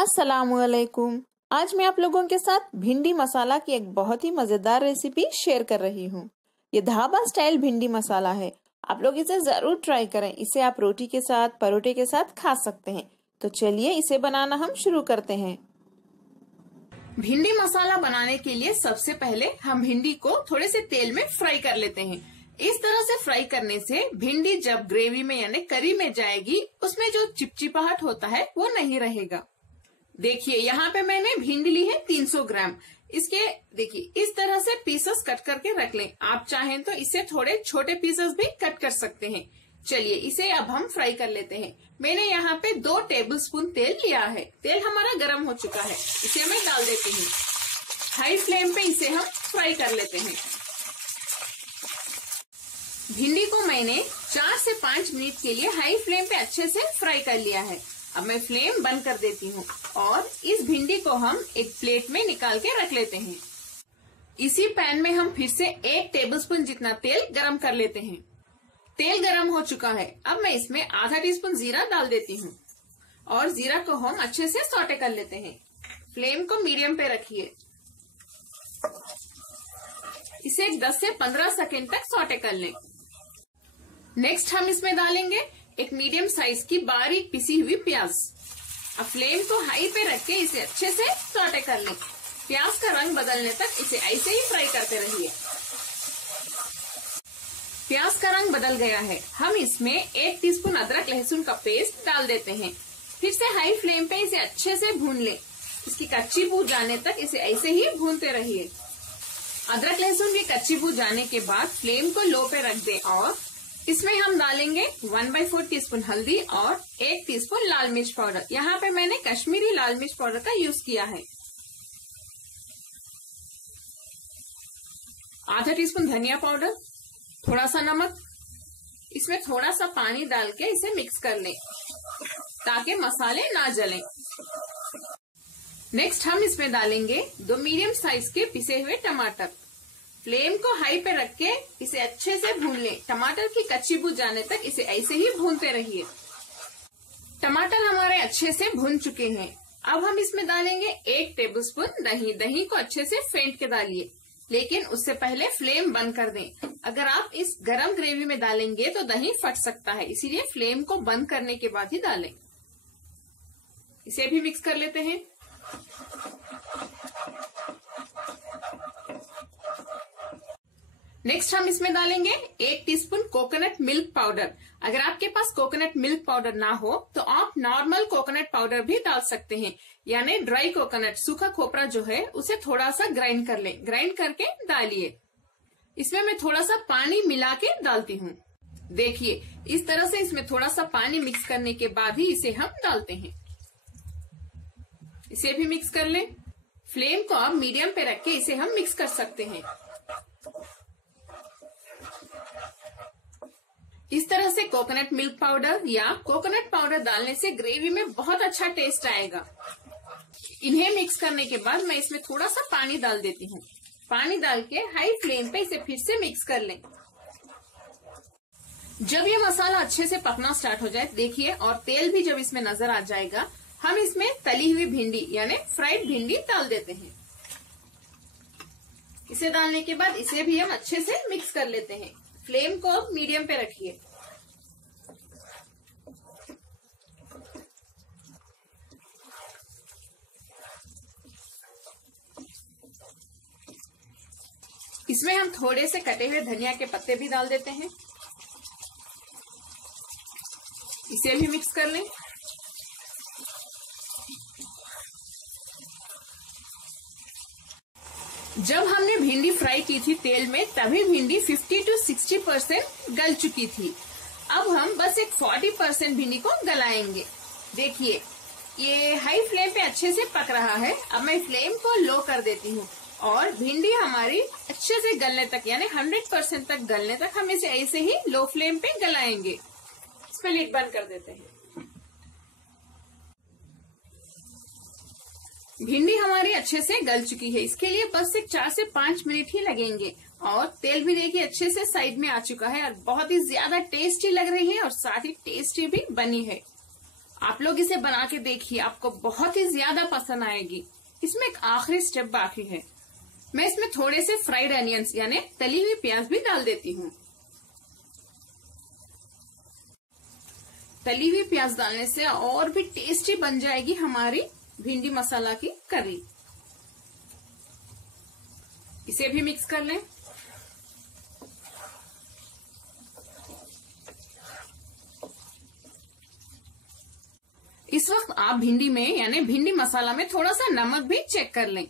अस्सलामुअलैकुम। आज मैं आप लोगों के साथ भिंडी मसाला की एक बहुत ही मजेदार रेसिपी शेयर कर रही हूँ। ये ढाबा स्टाइल भिंडी मसाला है। आप लोग इसे जरूर ट्राई करें। इसे आप रोटी के साथ, परोठे के साथ खा सकते हैं। तो चलिए इसे बनाना हम शुरू करते हैं। भिंडी मसाला बनाने के लिए सबसे पहले हम भिंडी को थोड़े से तेल में फ्राई कर लेते हैं। इस तरह से फ्राई करने से भिंडी जब ग्रेवी में यानी करी में जाएगी, उसमें जो चिपचिपाहट होता है वो नहीं रहेगा। देखिए यहाँ पे मैंने भिंडी ली है 300 ग्राम। इसके देखिए इस तरह से पीसेस कट करके रख लें। आप चाहें तो इसे थोड़े छोटे पीसेस भी कट कर सकते हैं। चलिए इसे अब हम फ्राई कर लेते हैं। मैंने यहाँ पे 2 टेबलस्पून तेल लिया है। तेल हमारा गर्म हो चुका है, इसे मैं डाल देती हूँ। हाई फ्लेम पे इसे हम फ्राई कर लेते हैं। भिंडी को मैंने 4 से 5 मिनट के लिए हाई फ्लेम पे अच्छे से फ्राई कर लिया है। अब मैं फ्लेम बंद कर देती हूँ और इस भिंडी को हम एक प्लेट में निकाल के रख लेते हैं। इसी पैन में हम फिर से 1 टेबलस्पून जितना तेल गरम कर लेते हैं। तेल गरम हो चुका है। अब मैं इसमें आधा टीस्पून जीरा डाल देती हूँ और जीरा को हम अच्छे से सौटे कर लेते हैं। फ्लेम को मीडियम पे रखिए। इसे 10 से 15 सेकेंड तक सौटे कर लें। नेक्स्ट हम इसमें डालेंगे एक मीडियम साइज की बारीक पिसी हुई प्याज। अब फ्लेम को हाई पे रख के इसे अच्छे से सौटे कर लें। प्याज का रंग बदलने तक इसे ऐसे ही फ्राई करते रहिए। प्याज का रंग बदल गया है। हम इसमें 1 टीस्पून अदरक लहसुन का पेस्ट डाल देते हैं। फिर से हाई फ्लेम पे इसे अच्छे से भून लें। इसकी कच्ची बू जाने तक इसे ऐसे ही भूनते रहिए। अदरक लहसुन की कच्ची बू जाने के बाद फ्लेम को लो पे रख दें और इसमें हम डालेंगे 1/4 टीस्पून हल्दी और 1 टीस्पून लाल मिर्च पाउडर। यहाँ पे मैंने कश्मीरी लाल मिर्च पाउडर का यूज किया है। आधा टीस्पून धनिया पाउडर, थोड़ा सा नमक। इसमें थोड़ा सा पानी डाल के इसे मिक्स कर लें ताकि मसाले ना जलें। नेक्स्ट हम इसमें डालेंगे 2 मीडियम साइज के पिसे हुए टमाटर। फ्लेम को हाई पे रख के इसे अच्छे से भून लें। टमाटर की कच्ची बू जाने तक इसे ऐसे ही भूनते रहिए। टमाटर हमारे अच्छे से भून चुके हैं। अब हम इसमें डालेंगे 1 टेबलस्पून दही। दही को अच्छे से फेंट के डालिए, लेकिन उससे पहले फ्लेम बंद कर दें। अगर आप इस गरम ग्रेवी में डालेंगे तो दही फट सकता है, इसीलिए फ्लेम को बंद करने के बाद ही डालें। इसे भी मिक्स कर लेते हैं। नेक्स्ट हम इसमें डालेंगे 1 टीस्पून कोकोनट मिल्क पाउडर। अगर आपके पास कोकोनट मिल्क पाउडर ना हो तो आप नॉर्मल कोकोनट पाउडर भी डाल सकते हैं, यानी ड्राई कोकोनट, सूखा खोपरा जो है उसे थोड़ा सा ग्राइंड कर लें। ग्राइंड करके डालिए। इसमें मैं थोड़ा सा पानी मिला के डालती हूँ। देखिए इस तरह से इसमें थोड़ा सा पानी मिक्स करने के बाद ही इसे हम डालते हैं। इसे भी मिक्स कर लें। फ्लेम को आप मीडियम पे रख के इसे हम मिक्स कर सकते हैं। इस तरह से कोकोनट मिल्क पाउडर या कोकोनट पाउडर डालने से ग्रेवी में बहुत अच्छा टेस्ट आएगा। इन्हें मिक्स करने के बाद मैं इसमें थोड़ा सा पानी डाल देती हूँ। पानी डाल के हाई फ्लेम पे इसे फिर से मिक्स कर लें। जब ये मसाला अच्छे से पकना स्टार्ट हो जाए, देखिए, और तेल भी जब इसमें नजर आ जाएगा, हम इसमें तली हुई भिंडी यानी फ्राइड भिंडी डाल देते हैं। इसे डालने के बाद इसे भी हम अच्छे से मिक्स कर लेते हैं। फ्लेम को मीडियम पे रखिए। इसमें हम थोड़े से कटे हुए धनिया के पत्ते भी डाल देते हैं। इसे भी मिक्स कर लें। जब हमने भिंडी फ्राई की थी तेल में, तभी भिंडी 50 to 60% गल चुकी थी। अब हम बस एक 40% भिंडी को गलाएंगे। देखिए ये हाई फ्लेम पे अच्छे से पक रहा है। अब मैं फ्लेम को लो कर देती हूँ और भिंडी हमारी अच्छे से गलने तक यानी 100% तक गलने तक हम इसे ऐसे ही लो फ्लेम पे गलाएंगे। इसमें लिड बंद कर देते हैं। भिंडी हमारी अच्छे से गल चुकी है। इसके लिए बस एक 4 से 5 मिनट ही लगेंगे और तेल भी देखिए अच्छे से साइड में आ चुका है और बहुत ही ज्यादा टेस्टी लग रही है और साथ ही टेस्टी भी बनी है। आप लोग इसे बना के देखिए, आपको बहुत ही ज्यादा पसंद आएगी। इसमें एक आखिरी स्टेप बाकी है। मैं इसमें थोड़े से फ्राइड अनियंस यानी तली हुई प्याज भी डाल देती हूँ। तली हुई प्याज डालने से और भी टेस्टी बन जाएगी हमारी भिंडी मसाला की करी। इसे भी मिक्स कर लें। इस वक्त आप भिंडी में यानी भिंडी मसाला में थोड़ा सा नमक भी चेक कर लें।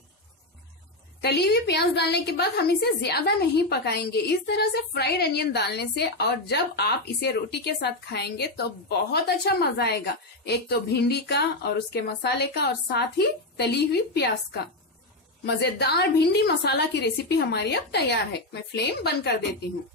तली हुई प्याज डालने के बाद हम इसे ज्यादा नहीं पकाएंगे। इस तरह से फ्राइड अनियन डालने से और जब आप इसे रोटी के साथ खाएंगे तो बहुत अच्छा मजा आएगा। एक तो भिंडी का और उसके मसाले का और साथ ही तली हुई प्याज का मजेदार भिंडी मसाला की रेसिपी हमारी अब तैयार है। मैं फ्लेम बंद कर देती हूँ।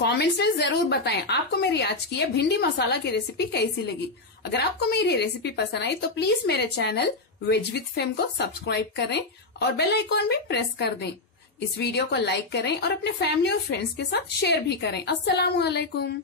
कमेंट्स में जरूर बताएं आपको मेरी आज की यह भिंडी मसाला की रेसिपी कैसी लगी। अगर आपको मेरी रेसिपी पसंद आई तो प्लीज मेरे चैनल वेज विद फेम को सब्सक्राइब करें और बेल आइकॉन भी प्रेस कर दें। इस वीडियो को लाइक करें और अपने फैमिली और फ्रेंड्स के साथ शेयर भी करें। अस्सलामुअलैकुम।